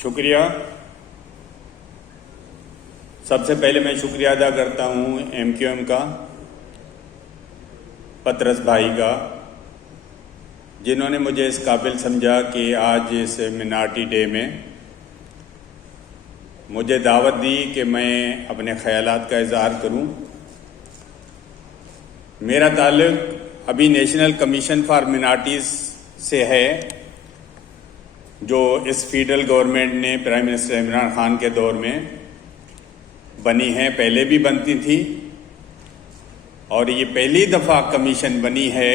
शुक्रिया। सबसे पहले मैं शुक्रिया अदा करता हूं MQM का, पतरस भाई का, जिन्होंने मुझे इस काबिल समझा कि आज इस मिनार्टी डे में मुझे दावत दी कि मैं अपने ख्यालात का इजहार करूं। मेरा ताल्लुक अभी नेशनल कमीशन फॉर मिनार्टीज़ से है, जो इस फेडरल गवर्नमेंट ने प्राइम मिनिस्टर इमरान खान के दौर में बनी है। पहले भी बनती थी और ये पहली दफ़ा कमीशन बनी है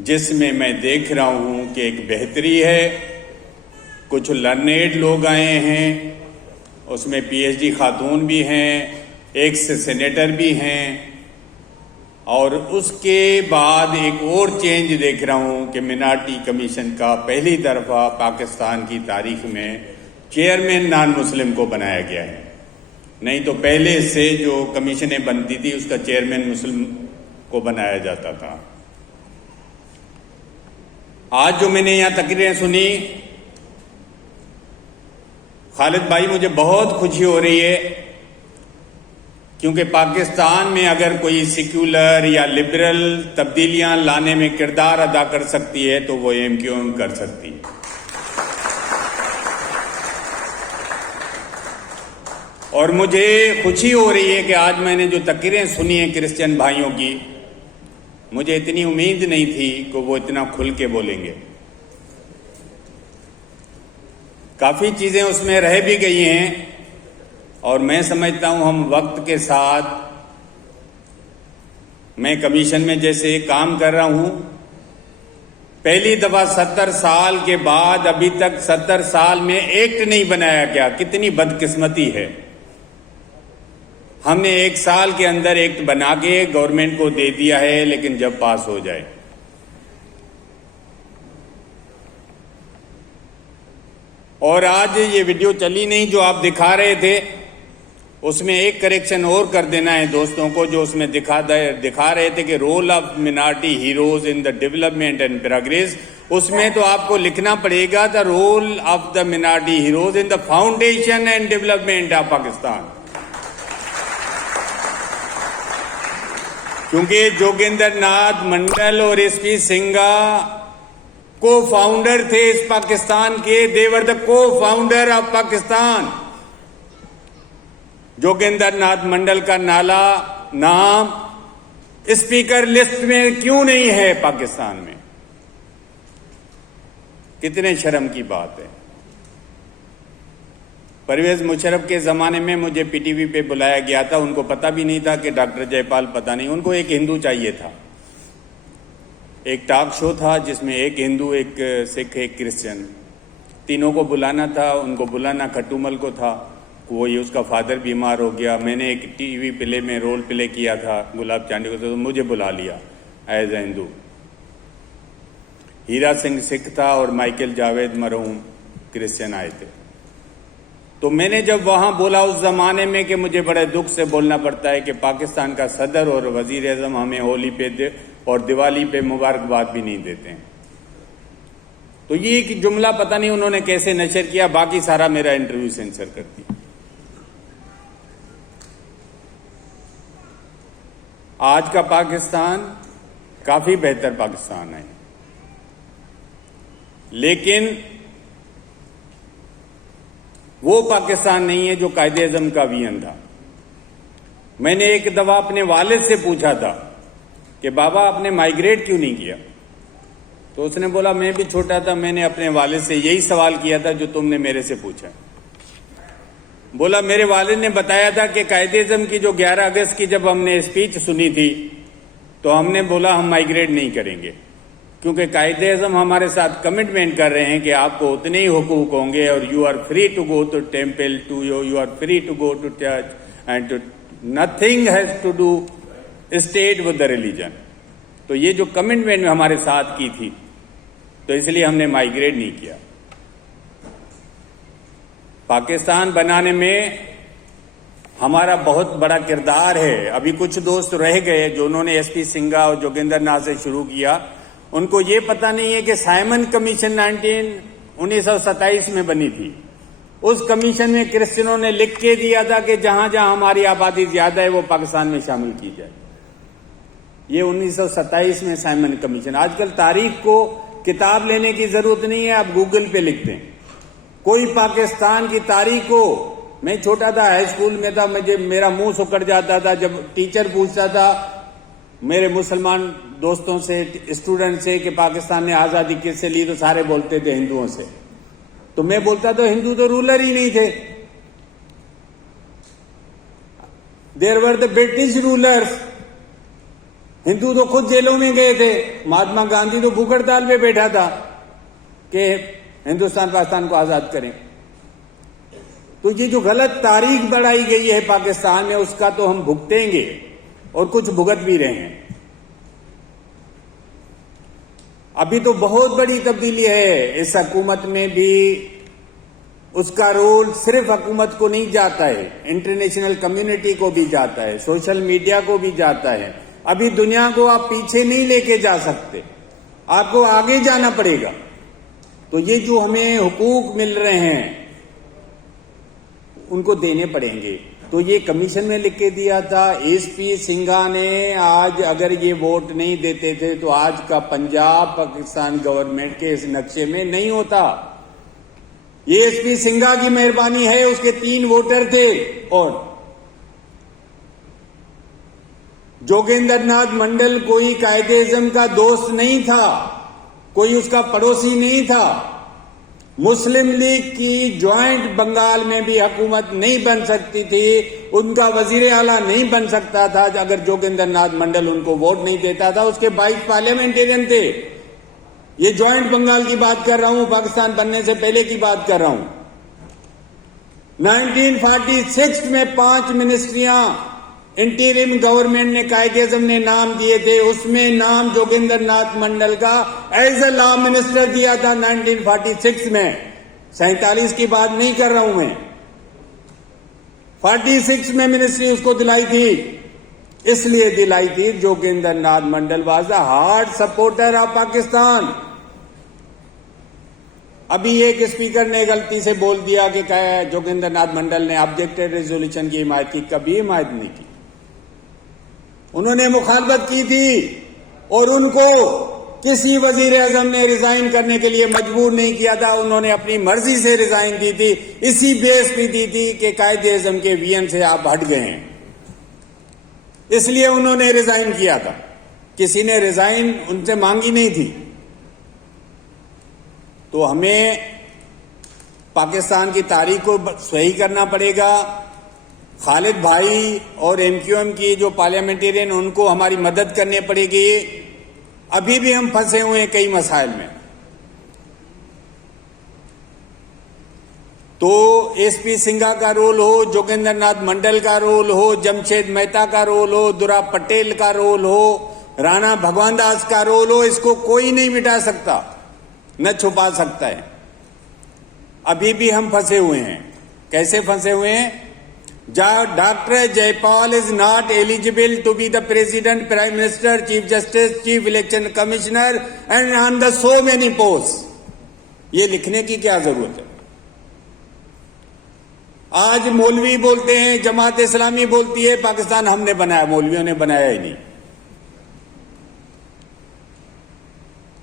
जिसमें मैं देख रहा हूँ कि एक बेहतरी है। कुछ लर्नेड लोग आए हैं, उसमें PhD खातून भी हैं, एक से सेनेटर भी हैं, और उसके बाद एक और चेंज देख रहा हूं कि मिनार्टी कमीशन का पहली दफा पाकिस्तान की तारीख में चेयरमैन नॉन मुस्लिम को बनाया गया है। नहीं तो पहले से जो कमीशनें बनती थी उसका चेयरमैन मुस्लिम को बनाया जाता था। आज जो मैंने यहां तकरीरें सुनी, खालिद भाई, मुझे बहुत खुशी हो रही है, क्योंकि पाकिस्तान में अगर कोई सेक्युलर या लिबरल तब्दीलियां लाने में किरदार अदा कर सकती है तो वो MQM कर सकती है। और मुझे खुशी हो रही है कि आज मैंने जो तकरीरें सुनी हैं क्रिश्चियन भाइयों की, मुझे इतनी उम्मीद नहीं थी कि वो इतना खुल के बोलेंगे। काफी चीजें उसमें रह भी गई हैं और मैं समझता हूं हम वक्त के साथ, मैं कमीशन में जैसे काम कर रहा हूं, पहली दफा 70 साल के बाद अभी तक 70 साल में एक्ट नहीं बनाया गया। कितनी बदकिस्मती है। हमने 1 साल के अंदर एक्ट बना के गवर्नमेंट को दे दिया है, लेकिन जब पास हो जाए। और आज ये वीडियो चली नहीं जो आप दिखा रहे थे, उसमें एक करेक्शन और कर देना है दोस्तों को, जो उसमें दिखा रहे थे कि role of minority heroes in the development and progress. उसमें तो आपको लिखना पड़ेगा the role of the minority heroes in the foundation and development of Pakistan, क्योंकि जोगिंदर नाथ मंडल और SP सिंघा को फाउंडर थे इस पाकिस्तान के। देवर द को फाउंडर ऑफ पाकिस्तान। जोगिंदर नाथ मंडल का नाम स्पीकर लिस्ट में क्यों नहीं है पाकिस्तान में? कितने शर्म की बात है। परवेज मुशर्रफ के जमाने में मुझे PTV पे बुलाया गया था। उनको पता भी नहीं था कि डॉक्टर जयपाल, पता नहीं, उनको एक हिंदू चाहिए था। एक टॉक शो था जिसमें एक हिंदू, एक सिख, एक क्रिश्चियन, तीनों को बुलाना था। उनको बुलाना खट्टूमल को था, वही उसका फादर बीमार हो गया। मैंने एक TV प्ले में रोल प्ले किया था गुलाब चांदी को, तो मुझे बुला लिया एज ए हिंदू। हीरा सिंह सिख था और माइकल जावेद मरहूम क्रिश्चियन आए थे। तो मैंने जब वहां बोला उस जमाने में कि मुझे बड़े दुख से बोलना पड़ता है कि पाकिस्तान का सदर और वजीर आजम हमें होली पे और दिवाली पे मुबारकबाद भी नहीं देते हैं। तो ये एक जुमला पता नहीं उन्होंने कैसे नशर किया, बाकी सारा मेरा इंटरव्यू सेंसर कर दिया। आज का पाकिस्तान काफी बेहतर पाकिस्तान है, लेकिन वो पाकिस्तान नहीं है जो कायदे आज़म का विजन था। मैंने एक दफा अपने वालिद से पूछा था कि बाबा आपने माइग्रेट क्यों नहीं किया? तो उसने बोला मैं भी छोटा था, मैंने अपने वालिद से यही सवाल किया था जो तुमने मेरे से पूछा। बोला मेरे वालिद ने बताया था कि कायदे-ए-आज़म की जो 11 अगस्त की जब हमने स्पीच सुनी थी तो हमने बोला हम माइग्रेट नहीं करेंगे, क्योंकि कायदे-ए-आज़म हमारे साथ कमिटमेंट कर रहे हैं कि आपको उतने ही हुकूक होंगे और you are free to go to temple, to you are free to go to church and to nothing has to do state with the religion. तो ये जो कमिटमेंट हमारे साथ की थी, तो इसलिए हमने माइग्रेट नहीं किया। पाकिस्तान बनाने में हमारा बहुत बड़ा किरदार है। अभी कुछ दोस्त रह गए जो उन्होंने SP सिंघा और जोगिंदर नाथ से शुरू किया, उनको ये पता नहीं है कि साइमन कमीशन 1927 में बनी थी। उस कमीशन में क्रिश्चियनों ने लिख के दिया था कि जहां जहां हमारी आबादी ज्यादा है वो पाकिस्तान में शामिल की जाए। ये 1927 में साइमन कमीशन। आजकल तारीख को किताब लेने की जरूरत नहीं है, आप गूगल पे लिखते हैं कोई पाकिस्तान की तारीख को। मैं छोटा था, हाई स्कूल में था, मेरा मुंह सुकड़ जाता था जब टीचर पूछता था मेरे मुसलमान दोस्तों से, स्टूडेंट से कि पाकिस्तान ने आजादी किससे ली, तो सारे बोलते थे हिंदुओं से। तो मैं बोलता तो हिंदू तो रूलर ही नहीं थे, there were the British rulers. Hindu तो खुद जेलों में गए थे। महात्मा गांधी तो भूख हड़ताल पे बैठा था कि हिंदुस्तान पाकिस्तान को आजाद करें। तो ये जो गलत तारीख बढ़ाई गई है पाकिस्तान में, उसका तो हम भुगतेंगे और कुछ भुगत भी रहे हैं। अभी तो बहुत बड़ी तब्दीली है इस हुकूमत में भी। उसका रोल सिर्फ हुकूमत को नहीं जाता है, इंटरनेशनल कम्युनिटी को भी जाता है, सोशल मीडिया को भी जाता है। अभी दुनिया को आप पीछे नहीं लेके जा सकते, आपको आगे जाना पड़ेगा। तो ये जो हमें हुकूक मिल रहे हैं उनको देने पड़ेंगे। तो ये कमीशन में लिख के दिया था। एसपी सिंघा ने आज अगर ये वोट नहीं देते थे तो आज का पंजाब पाकिस्तान गवर्नमेंट के इस नक्शे में नहीं होता। ये एसपी सिंघा की मेहरबानी है, उसके 3 वोटर थे। और जोगेंद्र नाथ मंडल कोई कायदे-ए-आज़म का दोस्त नहीं था, कोई उसका पड़ोसी नहीं था। मुस्लिम लीग की ज्वाइंट बंगाल में भी हुकूमत नहीं बन सकती थी, उनका वजीर आला नहीं बन सकता था अगर जोगेंद्र नाथ मंडल उनको वोट नहीं देता था। उसके 22 पार्लियामेंटेरियन थे। ये ज्वाइंट बंगाल की बात कर रहा हूं, पाकिस्तान बनने से पहले की बात कर रहा हूं। 1946 में 5 मिनिस्ट्रियां इंटीरियम गवर्नमेंट ने कायदे-ए-आज़म ने नाम दिए थे, उसमें नाम जोगेंद्र नाथ मंडल का एज ए लॉ मिनिस्टर दिया था 1946 में। 47 की बात नहीं कर रहा हूं मैं, 46 में मिनिस्ट्री उसको दिलाई थी। इसलिए दिलाई थी Jogendra Nath Mandal was a hard supporter of Pakistan. अभी एक स्पीकर ने गलती से बोल दिया कि जोगेंद्र नाथ मंडल ने ऑब्जेक्टेड रेजोल्यूशन की हिमायत की, कभी हिमायत नहीं की। उन्होंने मुखालफत की थी और उनको किसी वजीर आजम ने रिजाइन करने के लिए मजबूर नहीं किया था, उन्होंने अपनी मर्जी से रिजाइन दी थी। इसी बेस पे दी थी कि कायदे आजम के वीएन से आप हट गए हैं, इसलिए उन्होंने रिजाइन किया था। किसी ने रिजाइन उनसे मांगी नहीं थी। तो हमें पाकिस्तान की तारीख को सही करना पड़ेगा। खालिद भाई और एमक्यूएम की जो पार्लियामेंटेरियन उनको हमारी मदद करनी पड़ेगी। अभी भी हम फंसे हुए हैं कई मसाइल में। तो एसपी सिंघा का रोल हो, जोगेंद्र नाथ मंडल का रोल हो, जमशेद मेहता का रोल हो, दुरा पटेल का रोल हो, राणा भगवान दास का रोल हो, इसको कोई नहीं मिटा सकता, न छुपा सकता है। अभी भी हम फंसे हुए हैं। कैसे फंसे हुए हैं? Doctor Jaipal is not eligible to be the president, prime minister, chief justice, chief election commissioner and on the so many post. ये लिखने की क्या जरूरत है? आज मौलवी बोलते हैं, जमात इस्लामी बोलती है पाकिस्तान हमने बनाया, मौलवियों ने बनाया ही नहीं।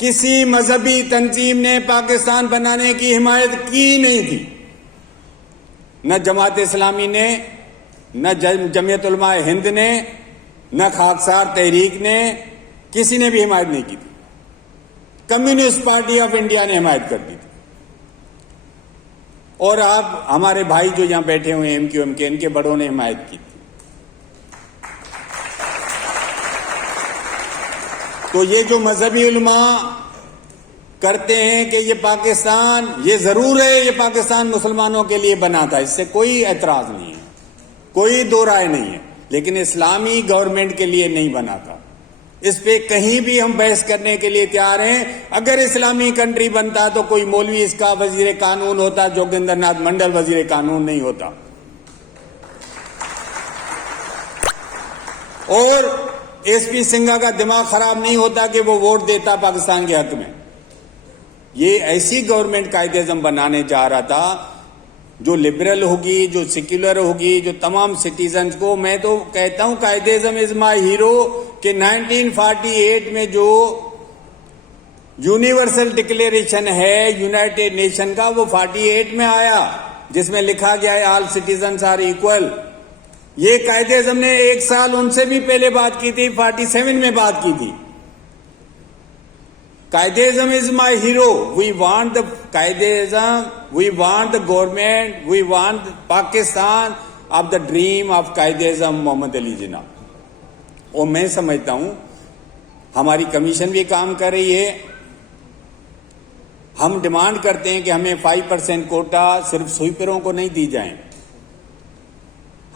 किसी मजहबी तंजीम ने पाकिस्तान बनाने की हिमायत की नहीं थी, न जमात इस्लामी ने, न जमीयत उलमा हिंद ने, न खाकसार तहरीक ने, किसी ने भी हिमायत नहीं की थी। कम्युनिस्ट पार्टी ऑफ इंडिया ने हिमायत कर दी थी। और आप हमारे भाई जो यहां बैठे हुए हैं एमक्यूएम के, इनके बड़ों ने हिमायत की थी। तो ये जो मजहबी उलमा करते हैं कि ये पाकिस्तान, ये जरूर है ये पाकिस्तान मुसलमानों के लिए बना था, इससे कोई एतराज नहीं है, कोई दो राय नहीं है, लेकिन इस्लामी गवर्नमेंट के लिए नहीं बना था। इस पे कहीं भी हम बहस करने के लिए तैयार हैं। अगर इस्लामी कंट्री बनता तो कोई मौलवी इसका वजीर कानून होता, जोगेंद्र नाथ मंडल वजीर कानून नहीं होता। और एसपी सिंघा का दिमाग खराब नहीं होता कि वो वोट देता पाकिस्तान के हक में। ये ऐसी गवर्नमेंट कायदे-ए-आज़म बनाने जा रहा था जो लिबरल होगी, जो सेक्युलर होगी, जो तमाम सिटीजन्स को, मैं तो कहता हूं कायदे-ए-आज़म इज माय हीरो, कि 1948 में जो यूनिवर्सल डिक्लेरेशन है यूनाइटेड नेशन का, वो 48 में आया, जिसमें लिखा गया है ऑल सिटीजन्स आर इक्वल। ये कायदे-ए-आज़म ने 1 साल उनसे भी पहले बात की थी, 47 में बात की थी। Quaid-e-Azam is my hero. We want the Quaid-e-Azam, we want the government, we want Pakistan of the dream of Quaid-e-Azam Mohammad Ali Jinnah. और मैं समझता हूं हमारी कमीशन भी काम कर रही है। हम डिमांड करते हैं कि हमें 5% कोटा सिर्फ स्वीपरों को नहीं दी जाए।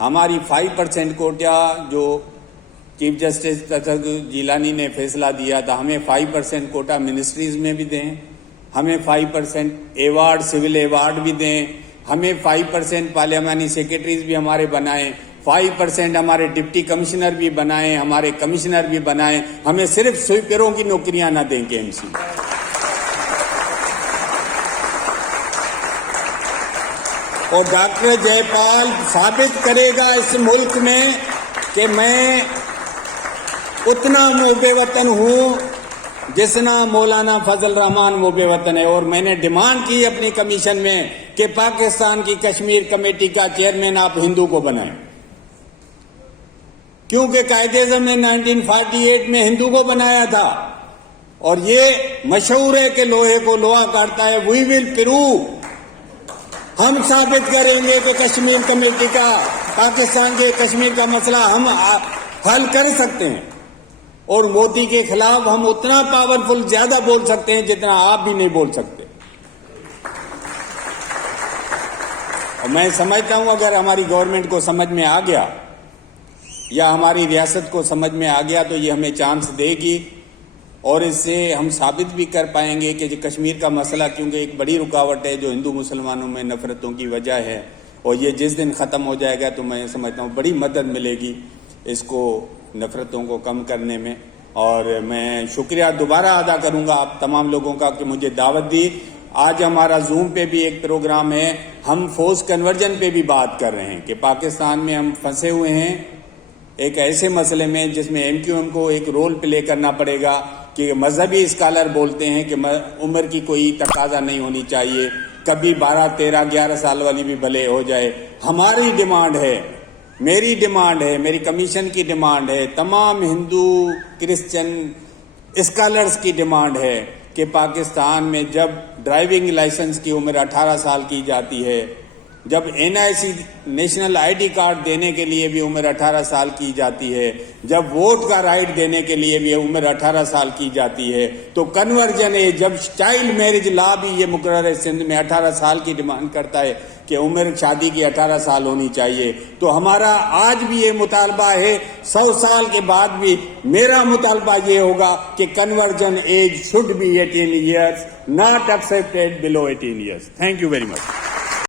हमारी 5% कोटा जो चीफ जस्टिस जिलानी ने फैसला दिया था, हमें 5% कोटा मिनिस्ट्रीज में भी दें, हमें 5% अवार्ड, सिविल अवार्ड भी दें, हमें 5% पार्लियामानी सेक्रेटरीज भी हमारे बनाएं, 5% हमारे डिप्टी कमिश्नर भी बनाएं, हमारे कमिश्नर भी बनाएं। हमें सिर्फ स्वीपरों की नौकरियां ना दें केएमसी। और डॉक्टर जयपाल साबित करेगा इस मुल्क में कि मैं उतना मोबे वतन हूं जितना मौलाना फजल रहमान मोबे वतन है। और मैंने डिमांड की अपनी कमीशन में कि पाकिस्तान की कश्मीर कमेटी का चेयरमैन आप हिंदू को बनाएं, क्योंकि कायदे-ए-आज़म ने 1948 में हिंदू को बनाया था। और ये मशहूर है कि लोहे को लोहा काटता है। वी विल प्रूव, हम साबित करेंगे कि कश्मीर कमेटी का, पाकिस्तान के कश्मीर का मसला हम हल कर सकते हैं। और मोदी के खिलाफ हम उतना पावरफुल ज्यादा बोल सकते हैं जितना आप भी नहीं बोल सकते। और मैं समझता हूं अगर हमारी गवर्नमेंट को समझ में आ गया या हमारी रियासत को समझ में आ गया तो ये हमें चांस देगी और इससे हम साबित भी कर पाएंगे कि कश्मीर का मसला, क्योंकि एक बड़ी रुकावट है जो हिंदू मुसलमानों में नफरतों की वजह है, और ये जिस दिन खत्म हो जाएगा तो मैं समझता हूं बड़ी मदद मिलेगी इसको, नफरतों को कम करने में। और मैं शुक्रिया दोबारा अदा करूंगा आप तमाम लोगों का कि मुझे दावत दी। आज हमारा जूम पे भी एक प्रोग्राम है, हम फोर्स कन्वर्जन पे भी बात कर रहे हैं कि पाकिस्तान में हम फंसे हुए हैं एक ऐसे मसले में जिसमें एमक्यूएम को एक रोल प्ले करना पड़ेगा। कि मजहबी स्कॉलर बोलते हैं कि उम्र की कोई तकाजा नहीं होनी चाहिए, कभी 12, 13, 11 साल वाली भी भले हो जाए। हमारी डिमांड है, मेरी डिमांड है, मेरी कमीशन की डिमांड है, तमाम हिंदू क्रिश्चियन स्कॉलर्स की डिमांड है कि पाकिस्तान में जब ड्राइविंग लाइसेंस की उम्र 18 साल की जाती है, जब एनआईसी नेशनल आईडी कार्ड देने के लिए भी उम्र 18 साल की जाती है, जब वोट का राइट देने के लिए भी उम्र 18 साल की जाती है, तो कन्वर्जन है, जब चाइल्ड मैरिज लॉ भी ये मुकर्रर सिंध में 18 साल की डिमांड करता है कि उम्र शादी की 18 साल होनी चाहिए, तो हमारा आज भी ये मुतालबा है, 100 साल के बाद भी मेरा मुतालबा ये होगा कि conversion age should be 18 years, not accepted below 18 years। Thank you very much.